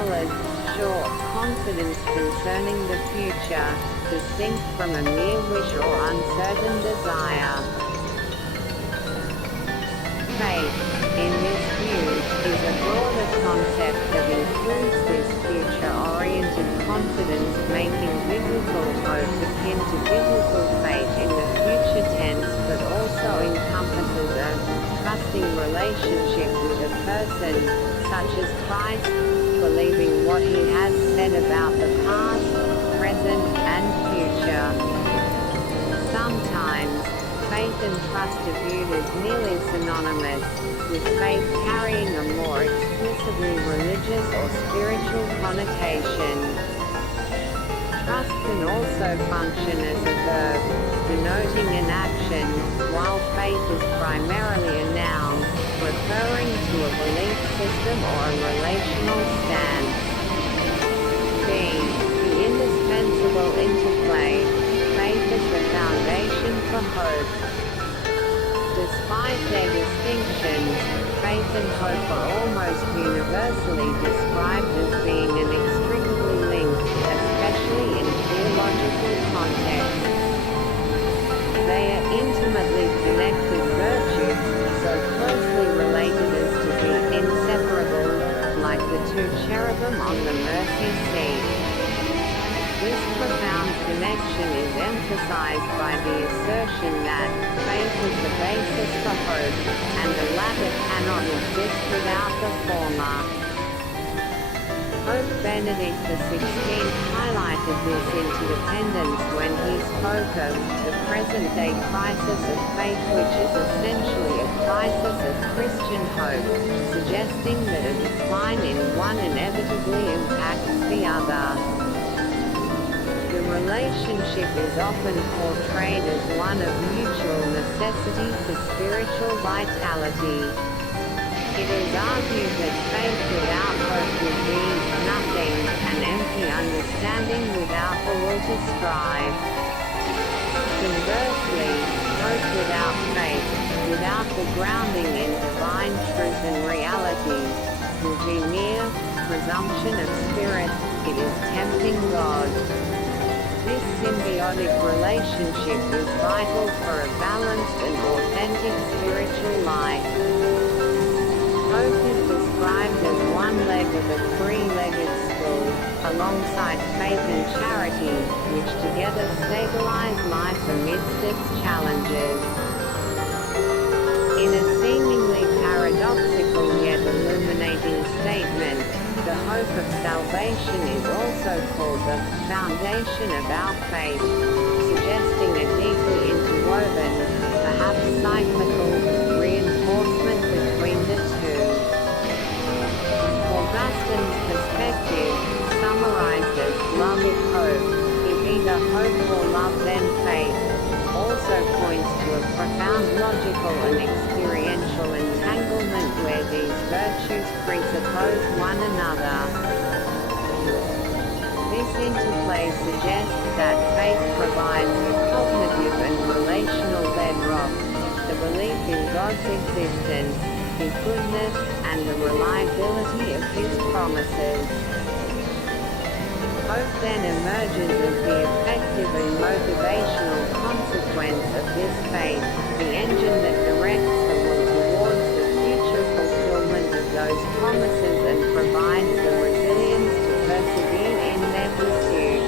solid, sure confidence concerning the future, distinct from a mere wish or uncertain desire. Faith, in this view, is a broader concept that includes this future-oriented confidence, making biblical hope akin to biblical faith in the future tense, but also encompasses a trusting relationship with a person, such as Christ, believing what he has said about the past, present, and future. Sometimes, faith and trust are viewed as nearly synonymous, with faith carrying a more explicitly religious or spiritual connotation. Trust can also function as a verb, denoting an action, while faith is primarily a noun, referring to a belief system or a relational stance. B. The indispensable interplay. Faith is the foundation for hope. Despite their distinctions, faith and hope are almost universally described as being inextricably linked, especially in theological contexts. They are intimately connected virtues, so closely related as to be inseparable, like the two cherubim on the mercy seat. This profound connection is emphasized by the assertion that faith is the basis for hope, and the latter cannot exist without the former. Pope Benedict XVI highlighted this interdependence when he spoke of the present-day crisis of faith, which is essentially a crisis of Christian hope, suggesting that a decline in one inevitably impacts the other. The relationship is often portrayed as one of mutual necessity for spiritual vitality. It is argued that faith without hope would be nothing, an empty understanding without the will to strive. Conversely, hope without faith, without the grounding in divine truth and reality, will be mere presumption of spirit. It is tempting God. This symbiotic relationship is vital for a balanced and authentic spiritual life. Hope is described as one leg of a three-legged stool, alongside faith and charity, which together stabilize life amidst its challenges. In a seemingly paradoxical yet illuminating statement, the hope of salvation is also called the foundation of our faith, suggesting a deeply interwoven, perhaps cyclical, reinforcement between the two. Augustine's perspective, summarized as love is hope, if either hope or love then faith, also points to a profound logical and experiential entanglement where these virtues presuppose one another. This interplay suggests that faith provides the cognitive and relational bedrock, the belief in God's existence, His goodness, and the reliability of His promises. Hope then emerges as the effective and motivational consequence of this faith, the engine that directs the will towards the future fulfillment of those promises and provides the resilience to persevere in their pursuit.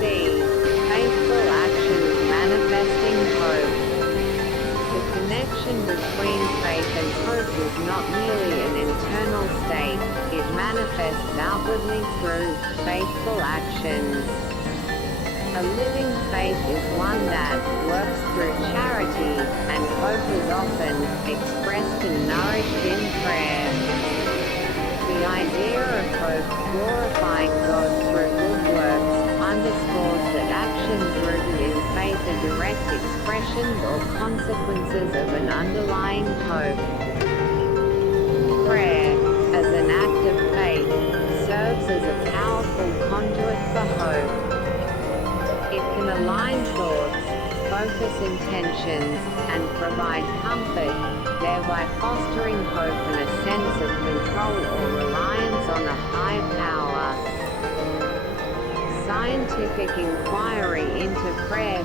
C. Faithful actions manifesting hope. The connection between faith and hope is not merely an internal state, it manifests outwardly through faithful actions. A living faith is one that works through charity, and hope is often expressed and nourished in prayer. The idea of hope glorifying God through good works underscores that actions rooted in faith are direct expressions or consequences of an underlying hope. Prayer, as an act of faith, serves as a powerful conduit for hope. It can align thoughts, focus intentions, and provide comfort, thereby fostering hope and a sense of control or reliance scientific inquiry into prayer